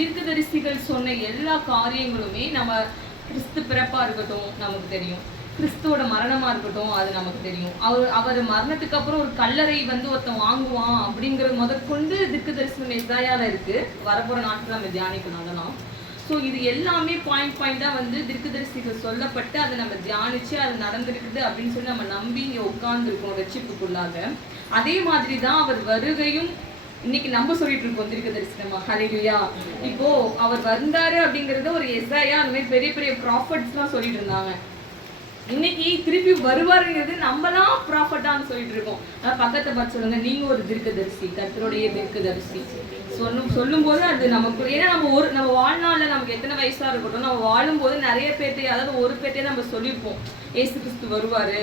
தீர்க்கதரிசிகள் சொன்ன எல்லா காரியங்களுமே நம்ம கிறிஸ்து பிறப்பா இருக்கட்டும் நமக்கு தெரியும், கிறிஸ்துவோட மரணமா இருக்கட்டும் அது நமக்கு தெரியும். அவர் மரணத்துக்கு அப்புறம் ஒரு கல்லறை வந்து ஒருத்தன் வாங்குவான் அப்படிங்கிற முதற்கொண்டு தீர்க்கதரிசனம் எஸ்ஐயால இருக்கு. வரப்போற நாட்கள் நம்ம தியானிக்கணும் அதெல்லாம். ஸோ இது எல்லாமே பாயிண்டாக வந்து தீர்க்கதரிசிகள் சொல்லப்பட்டு அதை நம்ம தியானிச்சு அது நடந்திருக்குது அப்படின்னு சொல்லி நம்ம நம்பி இங்கே உட்கார்ந்துருக்கோம் ரட்சிப்புக்குள்ளாக. அதே மாதிரி தான் அவர் வருகையும் இன்னைக்கு நம்ம சொல்லிட்டு இருக்கோம் தீர்க்கதரிசனமா. ஹல்லேலூயா. இப்போ அவர் வந்தாரு அப்படிங்கறத ஒரு எஸ்ஐயா அந்த மாதிரி பெரிய பெரிய ப்ராஃபட்ஸ்லாம் சொல்லிட்டு இருந்தாங்க. இன்னைக்கு திருப்பி வருவாருங்கிறது நம்மலாம் ப்ராஃபட்டான்னு சொல்லிட்டு இருக்கோம். பக்கத்தை பார்த்து சொல்லுங்க, நீங்க ஒரு தீர்க்கதரிசி, கர்த்தருடைய தீர்க்கதரிசி சொல்லும் போது அது நமக்கு, ஏன்னா நம்ம வாழ்நாள்ல நமக்கு எத்தனை வயசா இருக்கட்டும், நம்ம வாழும் போது நிறைய பேர்ட்டே, அதாவது ஒரு பேர்ட்டே நம்ம சொல்லியிருப்போம் ஏசு கிறிஸ்து வருவாரு,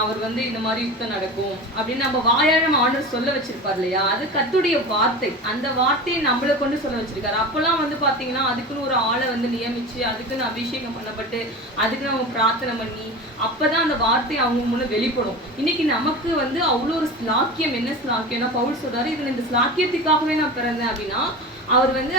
அவர் வந்து இந்த மாதிரி யுத்தம் நடக்கும் அப்படின்னு நம்ம வாயால நம்ம ஆண்டவர் சொல்ல வச்சிருப்பார் இல்லையா. அது கர்த்தருடைய வார்த்தை, அந்த வார்த்தையை நம்மளை கொண்டு சொல்ல வச்சிருக்காரு. அப்பெல்லாம் வந்து பாத்தீங்கன்னா அதுக்குன்னு ஒரு ஆளை வந்து நியமிச்சு அதுக்குன்னு அபிஷேகம் பண்ணப்பட்டு அதுக்கு நம்ம பிரார்த்தனை பண்ணி அப்பதான் அந்த வார்த்தை அவங்க முன்ன வெளிப்படும். இன்னைக்கு நமக்கு வந்து அவ்வளோ ஒரு ஸ்லாக்கியம். என்ன ஸ்லாக்கியம்னா பவுல் சொல்றாரு, இதுல இந்த ஸ்லாக்கியத்துக்காகவே நான் பிறந்தேன் அப்படின்னா அவர் வந்து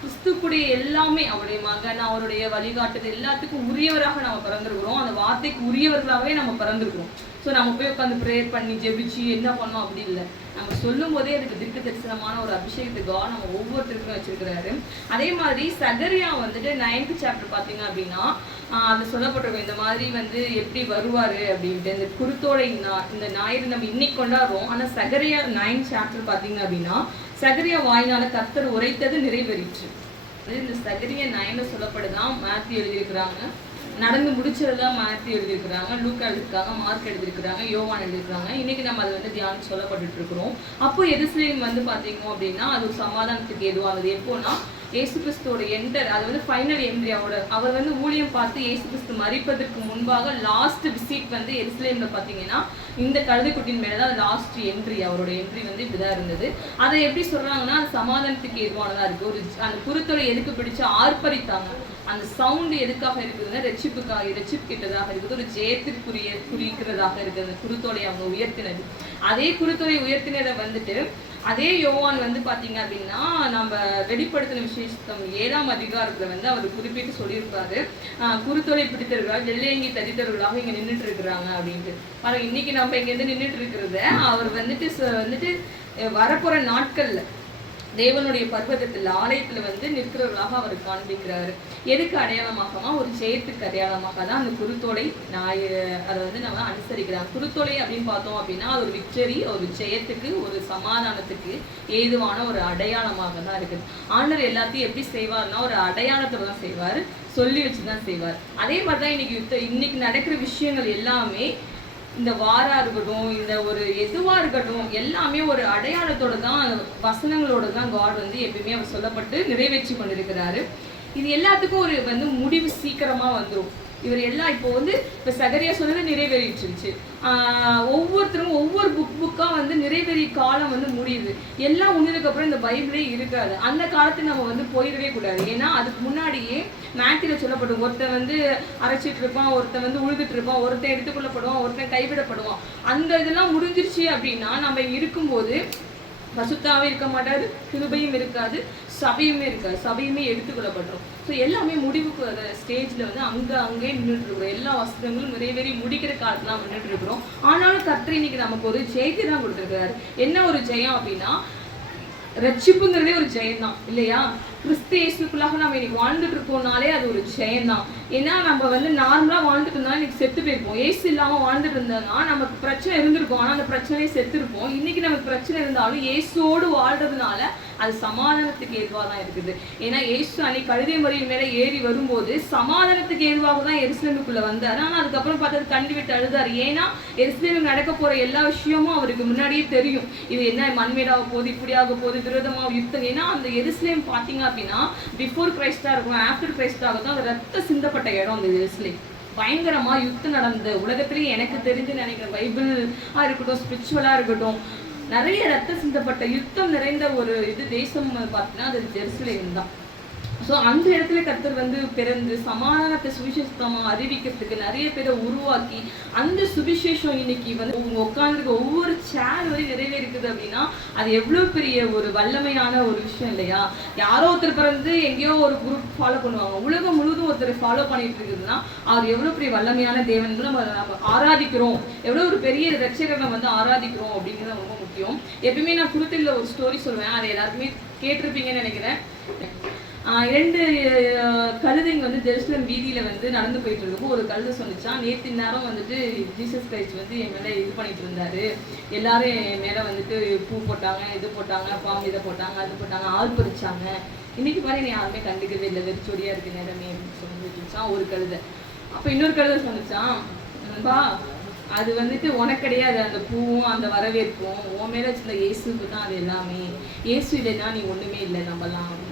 கிறிஸ்துக்குடைய எல்லாமே, அவருடைய மகன், அவருடைய வழிகாட்டுது எல்லாத்துக்கும் உரியவராக நம்ம பிறந்திருக்கிறோம். அந்த வார்த்தைக்கு உரியவர்களாகவே நம்ம பிறந்திருக்கிறோம். ஸோ நம்ம போய் உட்காந்து ப்ரேயர் பண்ணி ஜெபிச்சு என்ன பண்ணோம் அப்படி இல்லை. நம்ம சொல்லும் போதே அதுக்கு தீர்க்க தரிசனமான ஒரு அபிஷேகத்துக்காக நம்ம ஒவ்வொருத்தருக்கும் வச்சிருக்கிறாரு. அதே மாதிரி சகரியா வந்துட்டு 9th சாப்டர் பார்த்தீங்க அப்படின்னா அது சொல்லப்பட்டிருக்கும் இந்த மாதிரி வந்து எப்படி வருவாரு அப்படின்ட்டு. இந்த குருத்தோலை இந்த ஞாயிறு நம்ம இன்னைக்கு கொண்டாடுறோம். ஆனால் சகரியா 9th சாப்டர் பார்த்தீங்க அப்படின்னா சகரியா வாயினால கர்த்தர் உரைத்தது நிறைவேறிற்று. இந்த சகரியா 9 சொல்லப்படுதான். மேத்யூ எழுதியிருக்கிறாங்க, நடந்து முடிச்சதெல்லாம் மேத்யூ எழுதியிருக்கிறாங்க, லூக்கா எழுதியிருக்காங்க, மார்க் எழுதியிருக்கிறாங்க, யோவான் எழுதியிருக்காங்க. இன்னைக்கு நம்ம அதை வந்து தியானம் சொல்லப்பட்டு இருக்கிறோம். அப்போ எருசலேம் வந்து பார்த்தீங்க அப்படின்னா அது ஒரு சமாதானத்துக்கு எதுவாகுது. எப்போனா ஏசு கிறிஸ்துவோட என்டர், அது வந்து ஃபைனல் என்ட்ரி. அவர் வந்து ஊழியம் பார்த்து ஏசு கிறிஸ்து மரிப்பதற்கு முன்பாக லாஸ்ட் விசிட் வந்து எருசலேம்ல பார்த்தீங்கன்னா இந்த கழுதைக்குட்டின் மேலதான் லாஸ்ட் என்ட்ரி. அவரோட என்ட்ரி வந்து இப்படிதான் இருந்தது. அதை எப்படி சொல்றாங்கன்னா சமாதானத்துக்கு எதுவானதா இருக்கு. ஒரு அந்த குருத்தொலை எதுக்கு பிடிச்சு ஆர்ப்பரித்தாங்க. அந்த சவுண்டு எதுக்காக இருக்குதுன்னா ரட்சிப்பு கிட்டதாக இருக்குது, ஒரு குறிக்கிறதாக இருக்குது. அந்த குருத்தோலை அவங்க உயர்த்தினது, அதே குருத்தோலை உயர்த்தினதை வந்துட்டு அதே யோவான் வந்து பாத்தீங்க அப்படின்னா நம்ம வெளிப்படுத்தின விசேஷம் 7ஆம் அதிகாரத்துல வந்து அவர் குறிப்பிட்டு சொல்லியிருப்பாரு, குருத்தோலை பிடித்தவர்களாக வெள்ளையங்கி தரித்தவர்களாக இங்க நின்றுட்டு இருக்கிறாங்க அப்படின்ட்டு. பாருங்க, இன்னைக்கு நம்ம இங்க இருந்து நின்றுட்டு இருக்கிறத அவர் வந்துட்டு வரப்போற நாட்கள்ல தேவனுடைய பர்வதத்தில் ஆலயத்துல வந்து நிற்கிறவர்களாக அவர் காண்பிக்கிறாரு. எதுக்கு அடையாளமாகமா? ஒரு ஜெயத்துக்கு அடையாளமாக தான் அந்த குருத்தோலை அதை வந்து நம்ம அனுசரிக்கிறாங்க. குருத்தோலை அப்படின்னு பார்த்தோம் அப்படின்னா அது ஒரு விக்டரி, ஒரு ஜெயத்துக்கு, ஒரு சமாதானத்துக்கு ஏதுவான ஒரு அடையாளமாக தான் இருக்குது. ஆண்டவர் எல்லாத்தையும் எப்படி செய்வார்னா ஒரு அடையாளத்துல தான் செய்வார், சொல்லி வச்சுதான் செய்வார். அதே மாதிரிதான் இன்னைக்கு நடக்கிற விஷயங்கள் எல்லாமே, இந்த வாரா இருக்கட்டும், இந்த ஒரு எதுவா இருக்கட்டும், எல்லாமே ஒரு அடையாளத்தோட தான், வசனங்களோட தான் காட் வந்து எப்பயுமே அவர் சொல்லப்பட்டு நிறைவேற்றி கொண்டிருக்கிறாரு. இது எல்லாத்துக்கும் ஒரு வந்து முடிவு சீக்கிரமா வந்துடும். இவர் எல்லாம் இப்போ சகரியா சொன்னது நிறைவேறிடுச்சு. ஒவ்வொருத்தரும் ஒவ்வொரு புக்கா வந்து நிறைவேறிய காலம் வந்து முடியுது. எல்லாம் முடிஞ்சதுக்கு அப்புறம் இந்த பைபிளே இருக்காது. அந்த காலத்துக்கு நம்ம வந்து போயிடவே கூடாது. ஏன்னா அதுக்கு முன்னாடியே மேத்யூல சொல்லப்படும், ஒருத்தன் வந்து அரைச்சிட்டு இருப்பான், ஒருத்தன் வந்து உழுதுட்டு இருப்பான், ஒருத்தன் எடுத்துக்கொள்ளப்படுவான், ஒருத்தன் கைவிடப்படுவான். அந்த இதெல்லாம் முடிஞ்சிருச்சு அப்படின்னா நம்ம இருக்கும்போது பசுத்தாவே இருக்க மாட்டாரு, கிருபையும் இருக்காது, சபையுமே இருக்காது, சபையுமே எடுத்துக்கொள்ளப்படும். ஸோ எல்லாமே முடிவுக்கு ஸ்டேஜ்ல வந்து அங்கே நின்றுட்டு இருக்கிறோம். எல்லா வசனங்களும் நிறைவேறி முடிக்கிற காலத்துல நம்ம நின்றுட்டு இருக்கிறோம். ஆனாலும் கர்த்தர் இன்னைக்கு நமக்கு ஒரு ஜெயத்தை தான் கொடுத்துருக்காரு. என்ன ஒரு ஜெயம் அப்படின்னா ரட்சிப்புங்கிறதே ஒரு ஜெயம் தான் இல்லையா. கிறிஸ்து இயேசுக்குள்ளாக நம்ம இன்னைக்கு வாழ்ந்துட்டு இருக்கோம்னாலே அது ஒரு ஜெயம் தான். ஏன்னா நம்ம வந்து நார்மலா வாழ்ந்துட்டு இருந்தாலும் இன்னைக்கு செத்து போயிருப்போம். ஏசு இல்லாம வாழ்ந்துட்டு இருந்தோம்னா நமக்கு பிரச்சனை இருந்திருக்கும், ஆனா அந்த பிரச்சனையே செத்து இருப்போம். இன்னைக்கு நமக்கு பிரச்சனை இருந்தாலும் இயேசுவோடு வாழ்றதுனால அது சமாதானத்துக்கு ஏதுவாக தான் இருக்குது. ஏன்னா இயேசு அன்னைக்கு கழுதை மறியின் மேல ஏறி வரும்போது சமாதானத்துக்கு ஏதுவாக தான் எருசலேமுக்குள்ள வந்தாரு. ஆனா அதுக்கப்புறம் பார்த்தது கண்டு விட்டு அழுதாரு. ஏன்னா எருசலேமுக்கு நடக்க போற எல்லா விஷயமும் அவருக்கு முன்னாடியே தெரியும். இது என்ன மண்மேடாக போகுது, இப்படியாக போகுது, விரோதமாக யுத்தம். ஏன்னா அந்த எருசலேம் பாத்தீங்க அப்படின்னா பிஃபோர் கிரைஸ்டா இருக்கும், ஆஃப்டர் கிரைஸ்டாக தான் அந்த ரத்த சிந்தப்பட்ட இடம் அந்த எருசலேம். பயங்கரமா யுத்தம் நடந்த உலகத்திலேயே எனக்கு தெரிஞ்சு நினைக்கிறேன், பைபிளா இருக்கட்டும், ஸ்பிரிச்சுவலா இருக்கட்டும், நிறைய ரத்த சிந்தப்பட்ட யுத்தம் நிறைந்த ஒரு தேசம் பார்த்தீங்கன்னா அது ஜெருசலேம் தான். ஸோ அந்த இடத்துல கர்த்தர் வந்து பிறந்து சமாதானத்தை சுவிசேஷமா அறிவிக்கிறதுக்கு நிறைய பேரை உருவாக்கி அந்த சுவிசேஷம் இன்னைக்கு வந்து உட்காந்துருக்க ஒவ்வொரு சேர் வரை நிறைவேறுக்குது அப்படின்னா அது எவ்வளோ பெரிய ஒரு வல்லமையான ஒரு விஷயம் இல்லையா? யாரோ ஒருத்தர் பிறந்து எங்கேயோ ஒரு குரூப் ஃபாலோ பண்ணுவாங்க, உலகம் முழுவதும் ஒருத்தர் ஃபாலோ பண்ணிட்டு இருக்குதுன்னா அவர் எவ்வளோ பெரிய வல்லமையான தேவன் நம்ம ஆராதிக்கிறோம், எவ்வளோ ஒரு பெரிய ரட்சகரை வந்து ஆராதிக்கிறோம் அப்படிங்கிறது ரொம்ப முக்கியம். எப்பயுமே நான் குருத்தில் ஒரு ஸ்டோரி சொல்லுவேன், அதை எல்லாருக்குமே கேட்டிருப்பீங்கன்னு நினைக்கிறேன். 2 கழுதைங்க வந்து ஜெருசலம் வீதியில வந்து நடந்து போயிட்டு இருக்கும். ஒரு கழுதை சொன்னிச்சான், நேற்று நேரம் வந்துட்டு ஜீசஸ் கிரைஸ்ட் வந்து என் மேலே இது பண்ணிட்டு இருந்தாரு, எல்லாரும் என் மேலே வந்துட்டு பூ போட்டாங்க, இது போட்டாங்க, பாம்பு இதை போட்டாங்க, அது போட்டாங்க, ஆள் பறிச்சாங்க, இன்னைக்கு பாரு என்னை யாருமே கண்டுக்கவே இல்லை, வெறிச்சொடியா இருக்கு நேரமே அப்படின்னு சொல்லிட்டுச்சான் ஒரு கழுதை. அப்போ இன்னொரு கழுதை சொன்னிச்சான், பா அது வந்துட்டு உனக்கு கிடையாது, அந்த பூவும் அந்த வரவேற்பும் உன் மேலே வச்சிருந்த இயேசுக்கு தான் அது எல்லாமே, இயேசு இல்லைன்னா நீ ஒன்றுமே இல்லை நம்பலாம் அப்படின்னு.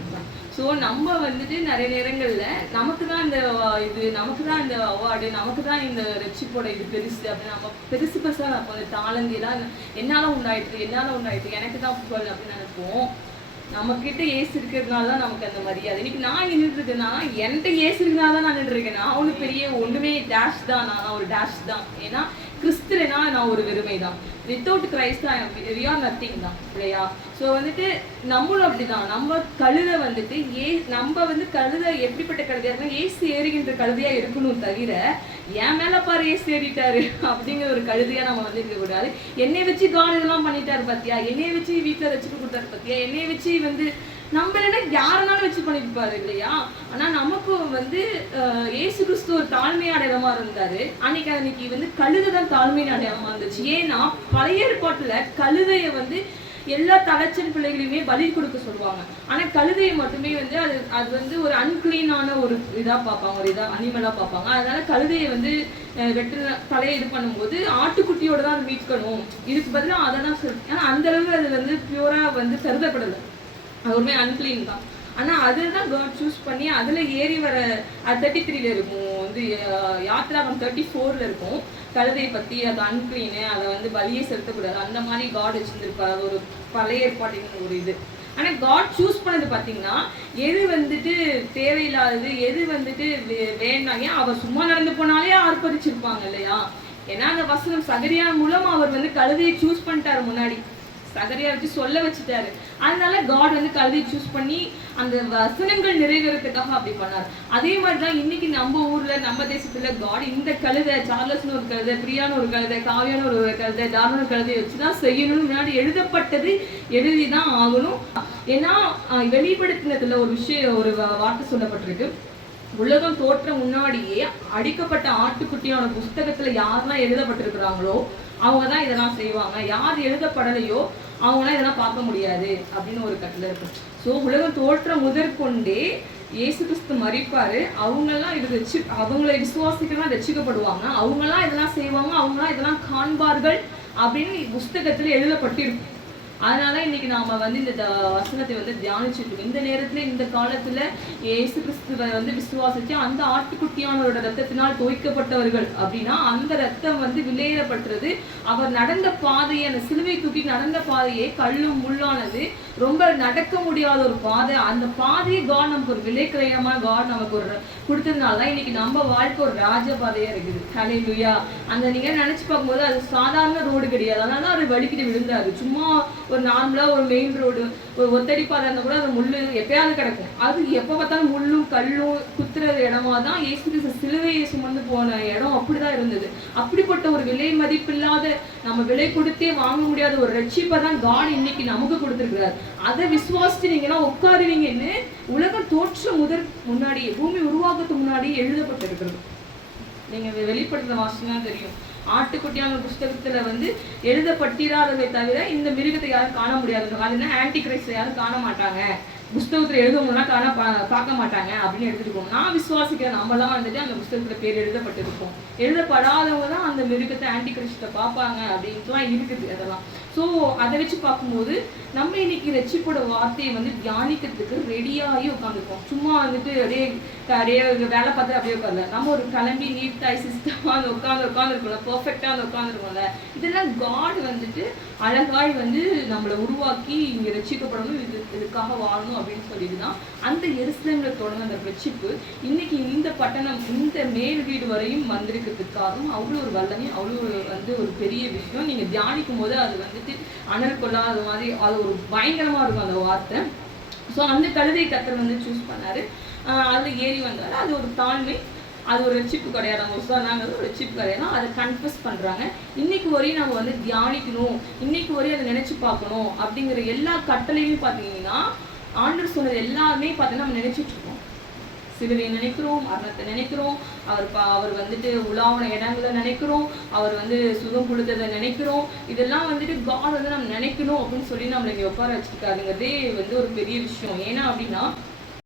ஸோ நம்ம வந்துட்டு நிறைய நேரங்களில் நமக்கு தான் இந்த இது, நமக்கு தான் இந்த அவார்டு, நமக்கு தான் இந்த ரட்சிப்போட இது பெருசு அப்படின்னு நம்ம பெருசு பெருசாக நம்ம அந்த தாளந்தியெல்லாம் என்னால் உண்டாயிட்டு எனக்கு தான் புகழ் அப்படின்னு நினைப்போம். நம்மக்கிட்ட ஏசு இருக்கிறதுனால தான் நமக்கு அந்த மரியாதை. இன்னைக்கு நான் நின்றுட்டு இருக்கேன்னா என்கிட்ட ஏசு இருக்கிறதுனால தான் நான் நின்றுருக்கேன். நான் ஒன்று பெரிய ஒன்றுமே டேஷ் தான், நான் ஒரு டேஷ் தான். ஏன்னா கிறிஸ்துனா நான் ஒரு வெறுமை தான். Without Christ we are nothing தான் இல்லையா? ஸோ வந்துட்டு நம்மளும் அப்படிதான். நம்ம கழுதை வந்துட்டு நம்ம வந்து கழுதை எப்படிப்பட்ட கழுதையா இருக்கணும், ஏசு ஏறுகின்ற கழுதையா இருக்கணும் தவிர என் மேல பாரு ஏசு ஏறிட்டாரு அப்படிங்கிற ஒரு கழுதையா நம்ம வந்து இருக்கக்கூடாது. என்னை வச்சு காட் இதெல்லாம் பண்ணிட்டாரு பார்த்தியா, என்னைய வச்சு வீட்டில் வச்சுட்டு கொடுத்தாரு பார்த்தியா, என்னைய வச்சு வந்து நம்ம என்ன யாருனாலும் வச்சு பண்ணிருப்பாரு இல்லையா? ஆனா நமக்கும் வந்து ஏசு கிறிஸ்து ஒரு தாழ்மை அடையாளமா இருந்தாரு. அன்னைக்கு வந்து கழுதை தான் தாழ்மையின் அடையாளமா இருந்துச்சு. ஏன்னா பழைய ஏற்பாட்டுல கழுதைய வந்து எல்லா தலைச்சன் பிள்ளைகளையுமே பலி கொடுக்க சொல்லுவாங்க. ஆனா கழுதையை மட்டுமே வந்து அது வந்து ஒரு அன்கிளீனான ஒரு இதா பார்ப்பாங்க, ஒரு இதா அனிமலா பார்ப்பாங்க. அதனால கழுதையை வந்து வெட்டு தலையை இது பண்ணும்போது ஆட்டுக்குட்டியோட தான் அது மீட்கணும், இதுக்கு பதிலாக அதை தான் சொல்லி. ஆனா அந்த அளவுக்கு அது வந்து பியூரா வந்து கருதப்படலை, அது ஒருமே அன்கிளீன் தான். ஆனால் அதுதான் காட் சூஸ் பண்ணி அதில் ஏறி வர 33ல இருக்கும், வந்து யாத்ராகம் 34ல் இருக்கும் கழுதையை பற்றி. அது அன்கிளீனு, அதை வந்து பலியை செலுத்தக்கூடாது, அந்த மாதிரி காட் வச்சுருந்துருப்பார். ஒரு பழைய ஏற்பாட்டின் ஒரு இது. ஆனால் காட் சூஸ் பண்ணது பார்த்தீங்கன்னா எது வந்துட்டு தேவையில்லாதது, எது வந்துட்டு வேண்டாங்க, அவர் சும்மா நடந்து போனாலே ஆர்ப்பரிச்சிருப்பாங்க இல்லையா? ஏன்னா அந்த வசனம் சகரியா மூலம் அவர் வந்து கழுதையை சூஸ் பண்ணிட்டாரு, முன்னாடி சகரியா வச்சு சொல்ல வச்சுட்டாரு. அதனால காட் வந்து கழுதையை சூஸ் பண்ணி அந்த வசனங்கள் நிறைவேறதுக்காக அப்படி பண்ணார். அதே மாதிரிதான் இன்னைக்கு நம்ம ஊர்ல நம்ம தேசத்துல காட் இந்த கழுதை, சார்லஸ்னு ஒரு கழுதை, பிரியான்னு ஒரு கழுதை, காவியான ஒரு கழுதை, டார்னு ஒரு கழுதை வச்சுதான் செய்யணும்னு முன்னாடி எழுதப்பட்டது, எழுதிதான் ஆகணும். ஏன்னா வெளிப்படுத்தினதுல ஒரு விஷயம், ஒரு வார்த்தை சொல்லப்பட்டிருக்கு, உலகம் தோற்ற முன்னாடியே அடிக்கப்பட்ட ஆட்டுக்குட்டியோட புஸ்தகத்துல யாரெல்லாம் எழுதப்பட்டிருக்கிறாங்களோ அவங்க தான் இதெல்லாம் செய்வாங்க, யார் எழுதப்படலையோ அவங்களாம் இதெல்லாம் பார்க்க முடியாது அப்படின்னு ஒரு கட்டளை இருக்கு. ஸோ உலகம் தோற்ற முதற்கொண்டே இயேசு கிறிஸ்து மரிப்பாரு, அவங்கெல்லாம் இது அவங்களை விசுவாசிக்கலாம் ரட்சிக்கப்படுவாங்க, அவங்கெல்லாம் இதெல்லாம் செய்வாங்க, அவங்களாம் இதெல்லாம் காண்பார்கள் அப்படின்னு புஸ்தகத்துல எழுதப்பட்டிருக்கும். அதனால இன்னைக்கு நாம வந்து இந்த வசனத்தை வந்து தியானிச்சுட்டு இந்த நேரத்துல இந்த காலத்துல இயேசு கிறிஸ்துவை வந்து விசுவாசிச்சு அந்த ஆட்டுக்குட்டியானவரோட ரத்தத்தினால் தோய்க்கப்பட்டவர்கள் அப்படின்னா அந்த ரத்தம் வந்து விலையேறப்பட்டது. அவர் நடந்த பாதையை, அந்த சிலுவை தூக்கி நடந்த பாதையை கல்லும் முள்ளானது, ரொம்ப நடக்க முடியாத ஒரு பாதை, அந்த பாதையை காட் நமக்கு ஒரு விலைக்கிரயமா காட் நமக்கு ஒரு கொடுத்ததுனால தான் இன்னைக்கு நம்ம வாழ்க்கை ஒரு ராஜ பாதையா இருக்குது. ஹல்லேலூயா. அந்த நீங்க நினைச்சு பார்க்கும்போது அது சாதாரண ரோடு கிடையாது, அதனால அது வலிக்கிட்டு விழுந்தாரு. சும்மா ஒரு நார்மலா ஒரு மெயின் ரோடு, ஒரு ஒத்தடி பாதை இருந்தால் கூட அந்த முள்ளு எப்பயாவது கிடக்கும். அது எப்போ பார்த்தாலும் முள்ளும் கல்லும் குத்துற இடமா தான் இயேசு கிறிஸ்து சிலுவையை சுமந்து போன இடம் அப்படிதான் இருந்தது. அப்படிப்பட்ட ஒரு விலை மதிப்பில்லாத, நம்ம விலை கொடுத்தே வாங்க முடியாத ஒரு ரட்சிப்பை தான் காட் இன்னைக்கு நமக்கு கொடுத்துருக்கிறார். அதை விசுவாசிச்சு நீங்கன்னா உட்காருவீங்கன்னு உலகம் தோற்ற முன்னாடி, பூமி உருவாக்கத்துக்கு முன்னாடி எழுதப்பட்டிருக்கிறது. நீங்க வெளிப்படுத்துற வாசனா தெரியும், ஆட்டுக்குட்டியான புஸ்தகத்துல வந்து எழுதப்பட்டிராதவை தவிர இந்த மிருகத்தை யாரும் காண முடியாது. அது என்ன, ஆன்டி கிரைஸ்ட் யாரும் காண மாட்டாங்க, புஸ்தகத்துல எழுதவங்கன்னா பார்க்க மாட்டாங்க அப்படின்னு எடுத்துருக்கோம். நான் விசுவாசிக்கிறேன், நம்மளாம் வந்துட்டு அந்த புஸ்தகத்துல பேர் எழுதப்பட்டிருக்கோம். எழுதப்படாதவங்க தான் அந்த மிருகத்தை ஆன்டி கிரைஸ்ட பார்ப்பாங்க அப்படின்ட்டுலாம் இருக்குது அதெல்லாம். ஸோ அதை வச்சு பார்க்கும்போது நம்ம இன்னைக்கு ரட்சிப்போட வார்த்தையை வந்து தியானிக்கிறதுக்கு ரெடியாகி உட்காந்துருக்கோம். சும்மா வந்துட்டு அப்படியே வேலை பார்த்து அப்படியே உட்காந்து நம்ம ஒரு கிளம்பி நீட்டாய் சிஸ்டமாக அந்த உட்காந்துருக்கோம்ல, பர்ஃபெக்டாக அந்த உட்காந்துருக்கோம்ல. இதெல்லாம் காட் வந்துட்டு அழகாய் வந்து நம்மளை உருவாக்கி இங்கே ரட்சிக்கப்படணும், இதுக்காக வாழணும் அப்படின்னு சொல்லிட்டு தான் அந்த எருசலேம்ல தொடர்ந்த அந்த ரட்சிப்பு இன்னைக்கு இந்த பட்டணம், இந்த மேல் வீடு வரையும் வந்திருக்கிறதுக்கு காரணம் அவ்வளோ ஒரு வல்லமை, அவ்வளோ ஒரு பெரிய விஷயம். நீங்க தியானிக்கும் போது அது அனல் கொள்ளாத மாதிரி அது ஒரு பயங்கரமா இருக்கும் அந்த வார்த்தை. ஸோ அந்த கழுதை கர்த்தர் சூஸ் பண்ணாரு. அதுல ஏறி வந்தாரு. அது ஒரு தாழ்மை, அது ஒரு ரட்சிப்பு கிடையாது. நம்ம சொன்னாங்க ஒரு ரட்சிப்பு கிடையாது. அதை கன்ஃபஸ் பண்றாங்க. இன்னைக்கு வரையும் நம்ம தியானிக்கணும், இன்னைக்கு வரையும் அதை நினைச்சு பார்க்கணும் அப்படிங்கிற எல்லா கட்டளையுமே பார்த்தீங்கன்னா ஆண்டவர் சொன்னது எல்லாமே பார்த்தீங்கன்னா நம்ம நினைச்சிட்டு இருக்கோம். சிலுவை நினைக்கிறோம், மரணத்தை நினைக்கிறோம், அவர் உலாவன இடங்களை நினைக்கிறோம், அவர் சுகம் கொடுத்ததை நினைக்கிறோம். இதெல்லாம் காட் நம்ம நினைக்கணும் அப்படின்னு சொல்லி நம்மளை இங்கே உட்கார வச்சிருக்காதுங்கிறதே ஒரு பெரிய விஷயம். ஏன்னா அப்படின்னா